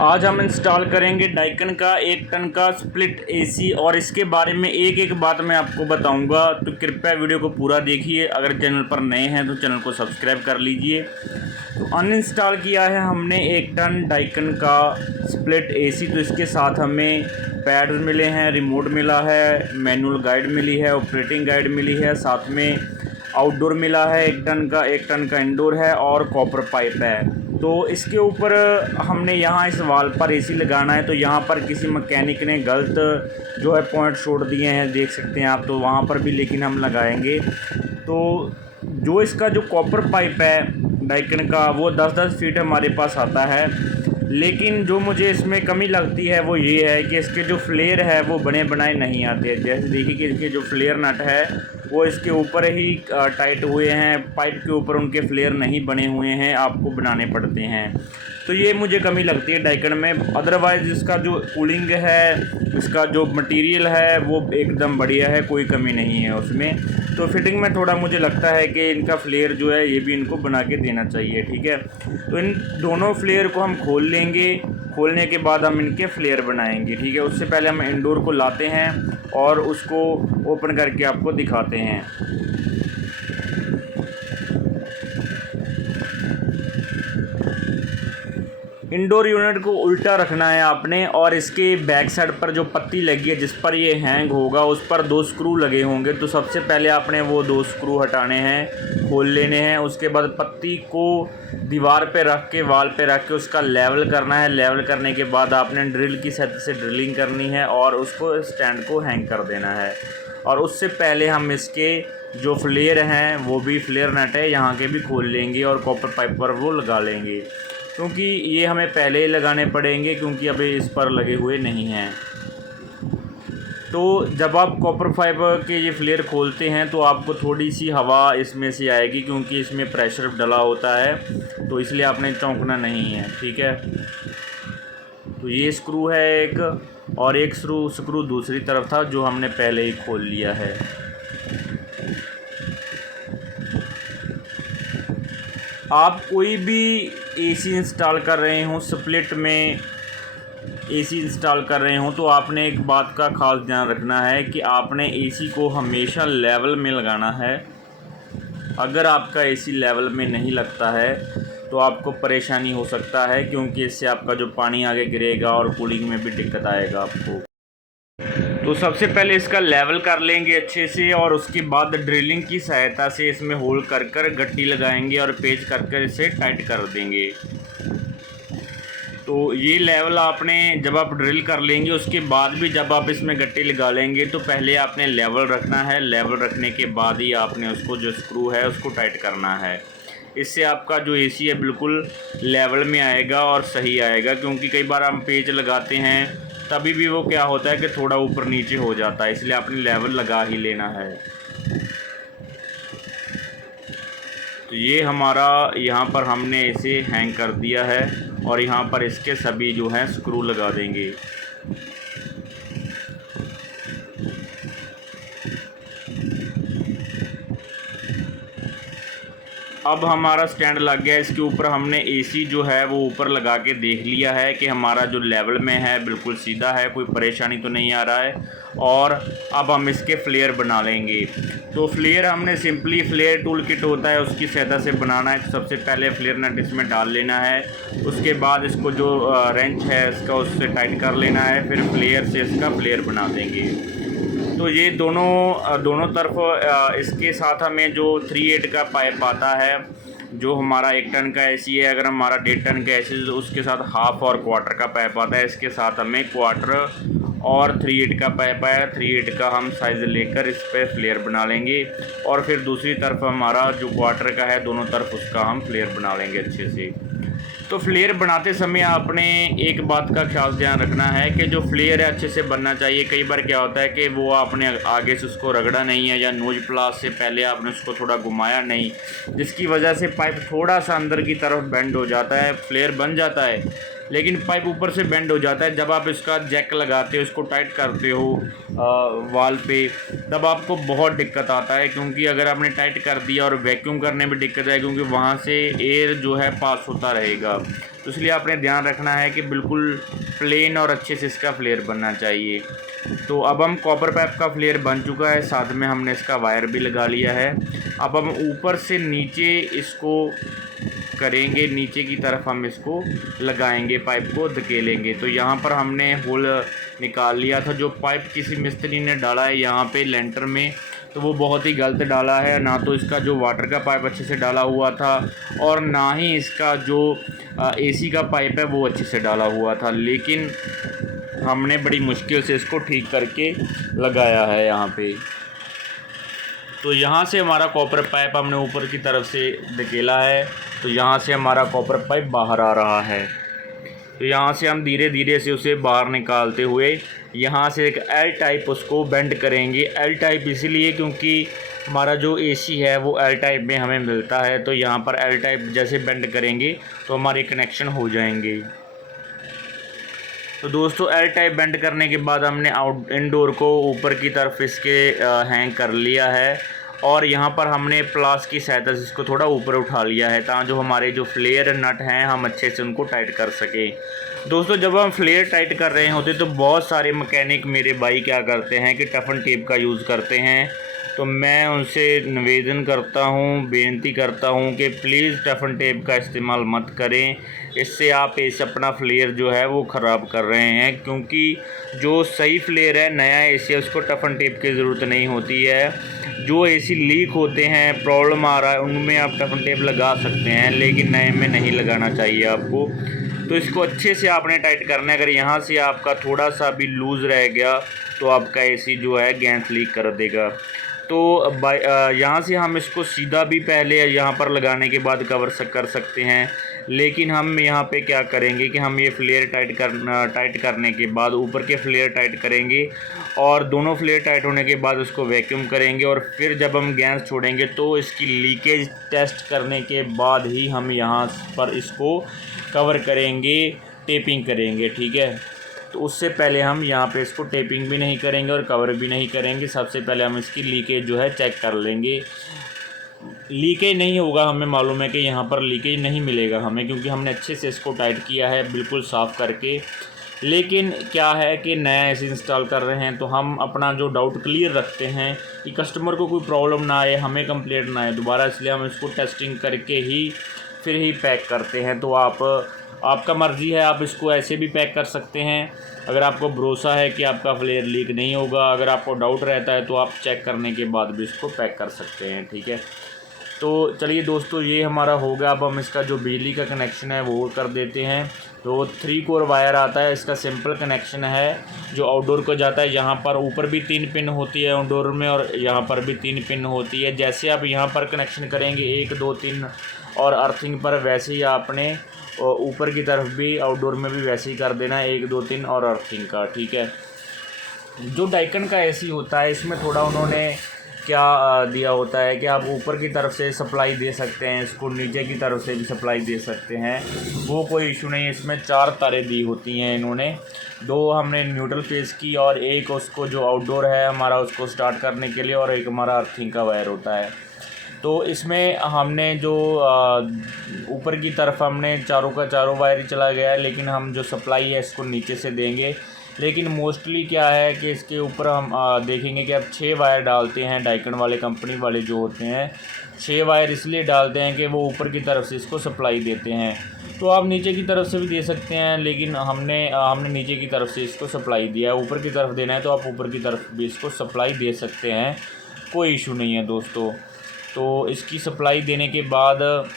आज हम इंस्टॉल करेंगे डाइकन का 1 टन का स्प्लिट एसी और इसके बारे में एक एक बात मैं आपको बताऊंगा, तो कृपया वीडियो को पूरा देखिए। अगर चैनल पर नए हैं तो चैनल को सब्सक्राइब कर लीजिए। तो अनइंस्टॉल किया है हमने 1 टन डाइकन का स्प्लिट एसी। तो इसके साथ हमें पैड्स मिले हैं, रिमोट मिला है, मैनुअल गाइड मिली है, ऑपरेटिंग गाइड मिली है, साथ में आउटडोर मिला है 1 टन का इंडोर है और कॉपर पाइप है। तो इसके ऊपर हमने यहाँ इस वाल पर एसी लगाना है, तो यहाँ पर किसी मैकेनिक ने गलत जो है पॉइंट छोड़ दिए हैं, देख सकते हैं आप। तो वहाँ पर भी लेकिन हम लगाएंगे। तो जो इसका जो कॉपर पाइप है डाइकन का वो 10-10 फीट हमारे पास आता है। लेकिन जो मुझे इसमें कमी लगती है वो ये है कि इसके जो फ्लेयर है वो बने बनाए नहीं आते। जैसे देखिए कि इसके जो फ्लेयर नट है वो इसके ऊपर ही टाइट हुए हैं, पाइप के ऊपर उनके फ्लेयर नहीं बने हुए हैं, आपको बनाने पड़ते हैं। तो ये मुझे कमी लगती है डाइकन में। अदरवाइज़ इसका जो कूलिंग है, इसका जो मटेरियल है वो एकदम बढ़िया है, कोई कमी नहीं है उसमें। तो फिटिंग में थोड़ा मुझे लगता है कि इनका फ्लेयर जो है ये भी इनको बना के देना चाहिए, ठीक है। तो इन दोनों फ्लेयर को हम खोल लेंगे, खोलने के बाद हम इनके फ्लेयर बनाएंगे, ठीक है। उससे पहले हम इंडोर को लाते हैं और उसको ओपन करके आपको दिखाते हैं। इंडोर यूनिट को उल्टा रखना है आपने, और इसके बैक साइड पर जो पत्ती लगी है जिस पर ये हैंग होगा उस पर 2 स्क्रू लगे होंगे। तो सबसे पहले आपने वो 2 स्क्रू हटाने हैं, खोल लेने हैं। उसके बाद पत्ती को दीवार पे रख के, वाल पे रख के उसका लेवल करना है। लेवल करने के बाद आपने ड्रिल की सहायता से ड्रिलिंग करनी है और उसको स्टैंड को हैंग कर देना है। और उससे पहले हम इसके जो फ्लेयर हैं वो भी, फ्लेयर नट है यहाँ के भी खोल लेंगे और कॉपर पाइप पर वो लगा लेंगे, क्योंकि ये हमें पहले ही लगाने पड़ेंगे क्योंकि अभी इस पर लगे हुए नहीं हैं। तो जब आप कॉपर पाइप के ये फ्लेयर खोलते हैं तो आपको थोड़ी सी हवा इसमें से आएगी, क्योंकि इसमें प्रेशर डला होता है, तो इसलिए आपने चौंकना नहीं है, ठीक है। तो ये स्क्रू है एक, और एक स्क्रू दूसरी तरफ था जो हमने पहले ही खोल लिया है। आप कोई भी एसी इंस्टॉल कर रहे हो, स्प्लिट में एसी इंस्टॉल कर रहे हो, तो आपने एक बात का खास ध्यान रखना है कि आपने एसी को हमेशा लेवल में लगाना है। अगर आपका एसी लेवल में नहीं लगता है तो आपको परेशानी हो सकता है, क्योंकि इससे आपका जो पानी आगे गिरेगा और कूलिंग में भी दिक्कत आएगा आपको। तो सबसे पहले इसका लेवल कर लेंगे अच्छे से, और उसके बाद ड्रिलिंग की सहायता से इसमें होल कर कर गट्टी लगाएंगे और पेच कर कर इसे टाइट कर देंगे। तो ये लेवल आपने जब आप ड्रिल कर लेंगे उसके बाद भी जब आप इसमें गट्टी लगा लेंगे तो पहले आपने लेवल रखना है। लेवल रखने के बाद ही आपने उसको जो स्क्रू है उसको टाइट करना है। इससे आपका जो एसी है बिल्कुल लेवल में आएगा और सही आएगा, क्योंकि कई बार हम पेच लगाते हैं तभी भी वो क्या होता है कि थोड़ा ऊपर नीचे हो जाता है, इसलिए आपने लेवल लगा ही लेना है। तो ये हमारा यहाँ पर हमने इसे हैंग कर दिया है और यहाँ पर इसके सभी जो हैं स्क्रू लगा देंगे। अब हमारा स्टैंड लग गया, इसके ऊपर हमने एसी जो है वो ऊपर लगा के देख लिया है कि हमारा जो लेवल में है बिल्कुल सीधा है, कोई परेशानी तो नहीं आ रहा है। और अब हम इसके फ्लेयर बना लेंगे। तो फ्लेयर हमने सिंपली फ्लेयर टूल किट होता है उसकी सहायता से बनाना है। तो सबसे पहले फ्लेयर नट इसमें डाल लेना है, उसके बाद इसको जो रेंच है इसका उससे टाइट कर लेना है, फिर फ्लेयर से इसका फ्लेयर बना देंगे। तो ये दोनों तरफ इसके साथ हमें जो 3/8 का पाइप आता है, जो हमारा 1 टन का एसी है, अगर हमारा 1.5 टन का एसी तो उसके साथ हाफ और क्वार्टर का पाइप आता है। इसके साथ हमें क्वार्टर और 3/8 का पाइप आया। 3/8 का हम साइज़ लेकर इस पर फ्लेयर बना लेंगे, और फिर दूसरी तरफ हमारा जो क्वार्टर का है दोनों तरफ उसका हम फ्लेयर बना लेंगे अच्छे से। तो फ्लेयर बनाते समय आपने एक बात का खास ध्यान रखना है कि जो फ्लेयर है अच्छे से बनना चाहिए। कई बार क्या होता है कि वो आपने आगे से उसको रगड़ा नहीं है, या नोज प्लास से पहले आपने उसको थोड़ा घुमाया नहीं, जिसकी वजह से पाइप थोड़ा सा अंदर की तरफ बेंड हो जाता है, फ्लेयर बन जाता है लेकिन पाइप ऊपर से बेंड हो जाता है। जब आप इसका जैक लगाते हो, इसको टाइट करते हो वाल पे, तब आपको बहुत दिक्कत आता है, क्योंकि अगर आपने टाइट कर दिया और वैक्यूम करने में दिक्कत है, क्योंकि वहाँ से एयर जो है पास होता रहेगा। तो इसलिए आपने ध्यान रखना है कि बिल्कुल प्लेन और अच्छे से इसका फ्लेयर बनना चाहिए। तो अब हम कॉपर पाइप का फ्लेयर बन चुका है, साथ में हमने इसका वायर भी लगा लिया है। अब हम ऊपर से नीचे इसको करेंगे, नीचे की तरफ हम इसको लगाएंगे, पाइप को धकेलेंगे। तो यहाँ पर हमने होल निकाल लिया था। जो पाइप किसी मिस्त्री ने डाला है यहाँ पे लेंटर में, तो वो बहुत ही गलत डाला है। ना तो इसका जो वाटर का पाइप अच्छे से डाला हुआ था, और ना ही इसका जो एसी का पाइप है वो अच्छे से डाला हुआ था। लेकिन हमने बड़ी मुश्किल से इसको ठीक करके लगाया है यहाँ पे। तो यहाँ से हमारा कॉपर पाइप हमने ऊपर की तरफ से धकेला है, तो यहाँ से हमारा कॉपर पाइप बाहर आ रहा है। तो यहाँ से हम धीरे धीरे से उसे बाहर निकालते हुए यहाँ से एक एल टाइप उसको बेंड करेंगे। एल टाइप इसीलिए क्योंकि हमारा जो एसी है वो एल टाइप में हमें मिलता है। तो यहाँ पर एल टाइप जैसे बेंड करेंगे तो हमारे कनेक्शन हो जाएंगे। तो दोस्तों एल टाइप बेंड करने के बाद हमने इनडोर को ऊपर की तरफ इसके हैंग कर लिया है, और यहाँ पर हमने प्लास की सहायता से इसको थोड़ा ऊपर उठा लिया है, ताकि जो हमारे जो फ्लेयर नट हैं हम अच्छे से उनको टाइट कर सकें। दोस्तों जब हम फ्लेयर टाइट कर रहे होते तो बहुत सारे मैकेनिक मेरे भाई क्या करते हैं कि टफन टेप का यूज़ करते हैं। तो मैं उनसे निवेदन करता हूँ, बेनती करता हूँ कि प्लीज़ टफन टेप का इस्तेमाल मत करें। इससे आप इस अपना फ्लेयर जो है वो ख़राब कर रहे हैं, क्योंकि जो सही फ्लेयर है, नया एसी है, उसको टफन टेप की ज़रूरत नहीं होती है। जो एसी लीक होते हैं, प्रॉब्लम आ रहा है, उनमें आप टफन टेप लगा सकते हैं, लेकिन नए में नहीं लगाना चाहिए आपको। तो इसको अच्छे से आपने टाइट करना है। अगर यहाँ से आपका थोड़ा सा भी लूज़ रह गया तो आपका एसी जो है गैस लीक कर देगा। तो यहाँ से हम इसको सीधा भी पहले यहाँ पर लगाने के बाद कवर कर सकते हैं, लेकिन हम यहाँ पे क्या करेंगे कि हम ये फ्लेयर टाइट करने के बाद ऊपर के फ्लेयर टाइट करेंगे, और दोनों फ्लेयर टाइट होने के बाद उसको वैक्यूम करेंगे, और फिर जब हम गैस छोड़ेंगे तो इसकी लीकेज टेस्ट करने के बाद ही हम यहाँ पर इसको कवर करेंगे, टेपिंग करेंगे, ठीक है। तो उससे पहले हम यहाँ पे इसको टेपिंग भी नहीं करेंगे और कवर भी नहीं करेंगे। सबसे पहले हम इसकी लीकेज जो है चेक कर लेंगे। लीकेज नहीं होगा, हमें मालूम है कि यहाँ पर लीकेज नहीं मिलेगा हमें, क्योंकि हमने अच्छे से इसको टाइट किया है बिल्कुल साफ़ करके। लेकिन क्या है कि नया एसी इंस्टॉल कर रहे हैं तो हम अपना जो डाउट क्लियर रखते हैं कि कस्टमर को कोई प्रॉब्लम ना आए, हमें कंप्लेंट ना आए दोबारा, इसलिए हम इसको टेस्टिंग करके ही फिर ही पैक करते हैं। तो आपका मर्ज़ी है, आप इसको ऐसे भी पैक कर सकते हैं अगर आपको भरोसा है कि आपका फ्लेयर लीक नहीं होगा। अगर आपको डाउट रहता है तो आप चेक करने के बाद भी इसको पैक कर सकते हैं, ठीक है। तो चलिए दोस्तों, ये हमारा हो गया। अब हम इसका जो बिजली का कनेक्शन है वो कर देते हैं। तो 3 कोर वायर आता है, इसका सिंपल कनेक्शन है जो आउटडोर को जाता है। यहाँ पर ऊपर भी 3 पिन होती है आउटडोर में, और यहाँ पर भी 3 पिन होती है। जैसे आप यहाँ पर कनेक्शन करेंगे 1 2 3 और अर्थिंग पर, वैसे ही आपने ऊपर की तरफ भी आउटडोर में भी वैसे ही कर देना है, 1 2 3 और अर्थिंग का, ठीक है। जो डाइकन का एसी होता है इसमें थोड़ा उन्होंने क्या दिया होता है कि आप ऊपर की तरफ से सप्लाई दे सकते हैं, इसको नीचे की तरफ से भी सप्लाई दे सकते हैं, वो कोई इशू नहीं है। इसमें 4 तारें दी होती हैं इन्होंने, 2 हमने न्यूट्रल फेस की और एक उसको जो आउटडोर है हमारा उसको स्टार्ट करने के लिए, और एक हमारा अर्थिंग का वायर होता है। तो इसमें हमने जो ऊपर की तरफ हमने चारों का चारों वायर ही चला गया है, लेकिन हम जो सप्लाई है इसको नीचे से देंगे। लेकिन मोस्टली क्या है कि इसके ऊपर हम देखेंगे कि अब 6 वायर डालते हैं, डाइकन वाले कंपनी वाले जो होते हैं 6 वायर इसलिए डालते हैं कि वो ऊपर की तरफ से इसको सप्लाई देते हैं। तो आप नीचे की तरफ से भी दे सकते हैं, लेकिन हमने नीचे की तरफ से इसको सप्लाई दिया है। ऊपर की तरफ देना है तो आप ऊपर की तरफ भी इसको सप्लाई दे सकते हैं, कोई इशू नहीं है दोस्तों। तो इसकी सप्लाई देने के बाद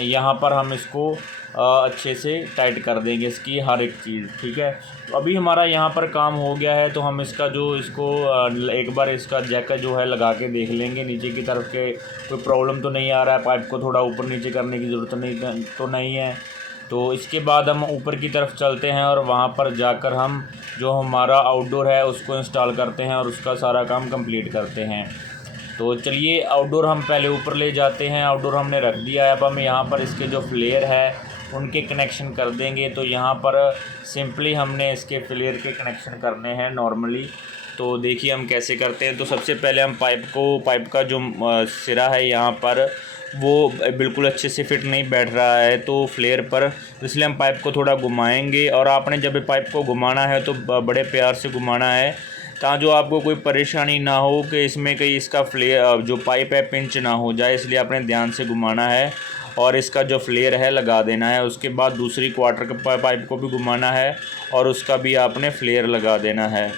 यहाँ पर हम इसको अच्छे से टाइट कर देंगे, इसकी हर एक चीज़, ठीक है। तो अभी हमारा यहाँ पर काम हो गया है, तो हम इसका जो इसको एक बार इसका जैक जो है लगा के देख लेंगे नीचे की तरफ के कोई प्रॉब्लम तो नहीं आ रहा है, पाइप को थोड़ा ऊपर नीचे करने की ज़रूरत नहीं है। तो इसके बाद हम ऊपर की तरफ चलते हैं और वहाँ पर जाकर हम जो हमारा आउटडोर है उसको इंस्टॉल करते हैं और उसका सारा काम कंप्लीट करते हैं। तो चलिए आउटडोर हम पहले ऊपर ले जाते हैं। आउटडोर हमने रख दिया है। अब हम यहाँ पर इसके जो फ्लेयर है उनके कनेक्शन कर देंगे। तो यहाँ पर सिंपली हमने इसके फ्लेयर के कनेक्शन करने हैं नॉर्मली। तो देखिए हम कैसे करते हैं। तो सबसे पहले हम पाइप का जो सिरा है यहाँ पर वो बिल्कुल अच्छे से फिट नहीं बैठ रहा है तो फ्लेयर पर, इसलिए हम पाइप को थोड़ा घुमाएंगे। और आपने जब पाइप को घुमाना है तो बड़े प्यार से घुमाना है, ताकि जो आपको कोई परेशानी ना हो कि इसमें कहीं इसका फ्लेयर जो पाइप है पिंच ना हो जाए, इसलिए आपने ध्यान से घुमाना है और इसका जो फ्लेयर है लगा देना है। उसके बाद दूसरी क्वार्टर पाइप को भी घुमाना है और उसका भी आपने फ्लेयर लगा देना है।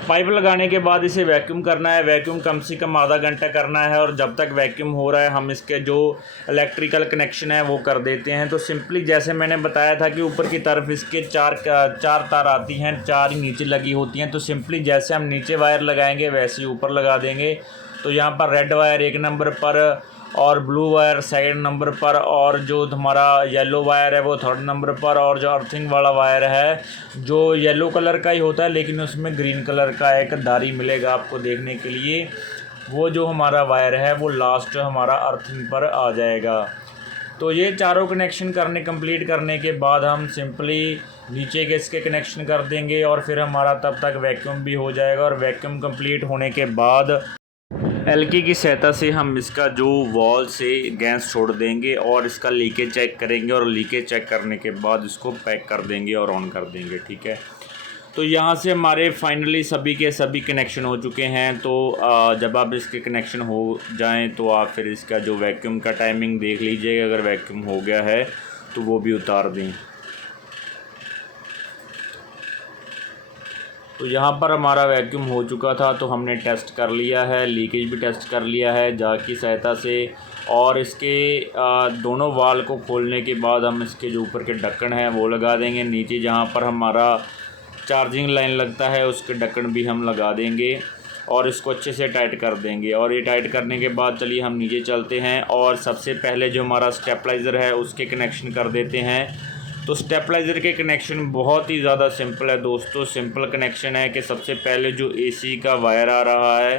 पाइप लगाने के बाद इसे वैक्यूम करना है। वैक्यूम कम से कम आधा घंटा करना है और जब तक वैक्यूम हो रहा है हम इसके जो इलेक्ट्रिकल कनेक्शन है वो कर देते हैं। तो सिंपली जैसे मैंने बताया था कि ऊपर की तरफ इसके चार तार आती हैं, 4 ही नीचे लगी होती हैं। तो सिंपली जैसे हम नीचे वायर लगाएंगे वैसे ही ऊपर लगा देंगे। तो यहाँ पर रेड वायर 1 नंबर पर और ब्लू वायर 2nd नंबर पर और जो हमारा येलो वायर है वो 3rd नंबर पर, और जो अर्थिंग वाला वायर है जो येलो कलर का ही होता है लेकिन उसमें ग्रीन कलर का एक धारी मिलेगा आपको देखने के लिए, वो जो हमारा वायर है वो लास्ट हमारा अर्थिंग पर आ जाएगा। तो ये चारों कनेक्शन कंप्लीट करने के बाद हम सिंपली नीचे के इसके कनेक्शन कर देंगे और फिर हमारा तब तक वैक्यूम भी हो जाएगा। और वैक्यूम कंप्लीट होने के बाद एलकी की सहायता से हम इसका जो वॉल से गैस छोड़ देंगे और इसका लीकेज चेक करेंगे और लीकेज चेक करने के बाद इसको पैक कर देंगे और ऑन कर देंगे। ठीक है, तो यहाँ से हमारे फाइनली सभी के सभी कनेक्शन हो चुके हैं। तो जब आप इसके कनेक्शन हो जाएं तो आप फिर इसका जो वैक्यूम का टाइमिंग देख लीजिएगा, अगर वैक्यूम हो गया है तो वो भी उतार दें। तो यहाँ पर हमारा वैक्यूम हो चुका था तो हमने टेस्ट कर लिया है, लीकेज भी टेस्ट कर लिया है जार की सहायता से। और इसके दोनों वाल को खोलने के बाद हम इसके जो ऊपर के ढक्कन हैं वो लगा देंगे। नीचे जहाँ पर हमारा चार्जिंग लाइन लगता है उसके ढक्कन भी हम लगा देंगे और इसको अच्छे से टाइट कर देंगे। और ये टाइट करने के बाद चलिए हम नीचे चलते हैं और सबसे पहले जो हमारा स्टेबलाइज़र है उसके कनेक्शन कर देते हैं। तो स्टेबलाइज़र के कनेक्शन बहुत ही ज़्यादा सिंपल है दोस्तों। सिंपल कनेक्शन है कि सबसे पहले जो एसी का वायर आ रहा है,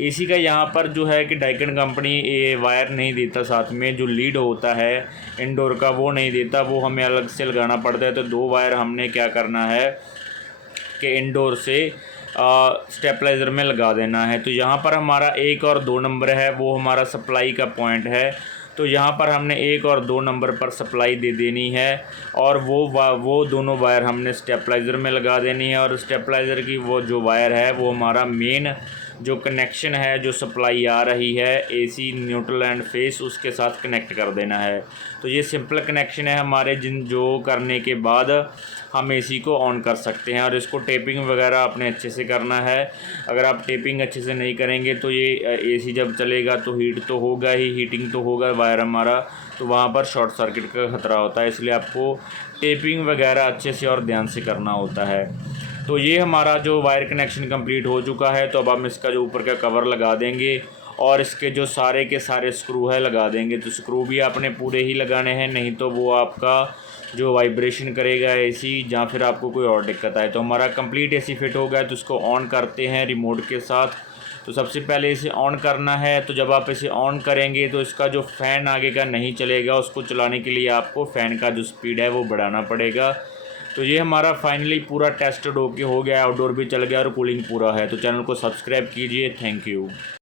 एसी का यहाँ पर जो है कि डाइकन कंपनी ये वायर नहीं देता, साथ में जो लीड होता है इंडोर का वो नहीं देता, वो हमें अलग से लगाना पड़ता है। तो 2 वायर हमने क्या करना है कि इंडोर से स्टेबलाइज़र में लगा देना है। तो यहाँ पर हमारा 1 और 2 नंबर है वो हमारा सप्लाई का पॉइंट है। तो यहाँ पर हमने 1 और 2 नंबर पर सप्लाई दे देनी है और वो दोनों वायर हमने स्टेबलाइज़र में लगा देनी है। और स्टेबलाइज़र की वो जो वायर है वो हमारा मेन जो कनेक्शन है, जो सप्लाई आ रही है एसी न्यूट्रल एंड फेस, उसके साथ कनेक्ट कर देना है। तो ये सिंपल कनेक्शन है हमारे, जो करने के बाद हम एसी को ऑन कर सकते हैं। और इसको टेपिंग वगैरह आपने अच्छे से करना है। अगर आप टेपिंग अच्छे से नहीं करेंगे तो ये एसी जब चलेगा तो हीट तो होगा ही, हीटिंग तो होगा वायर हमारा, तो वहाँ पर शॉर्ट सर्किट का ख़तरा होता है। इसलिए आपको टेपिंग वगैरह अच्छे से और ध्यान से करना होता है। तो ये हमारा जो वायर कनेक्शन कंप्लीट हो चुका है। तो अब हम इसका जो ऊपर का कवर लगा देंगे और इसके जो सारे के सारे स्क्रू है लगा देंगे। तो स्क्रू भी आपने पूरे ही लगाने हैं, नहीं तो वो आपका जो वाइब्रेशन करेगा एसी, या फिर आपको कोई और दिक्कत आए। तो हमारा कंप्लीट एसी फिट हो गया। तो इसको ऑन करते हैं रिमोट के साथ। तो सबसे पहले इसे ऑन करना है। तो जब आप इसे ऑन करेंगे तो इसका जो फ़ैन आगे का नहीं चलेगा, उसको चलाने के लिए आपको फ़ैन का जो स्पीड है वो बढ़ाना पड़ेगा। तो ये हमारा फाइनली पूरा टेस्टेड हो गया, आउटडोर भी चल गया और कूलिंग पूरा है। तो चैनल को सब्सक्राइब कीजिए। Thank you.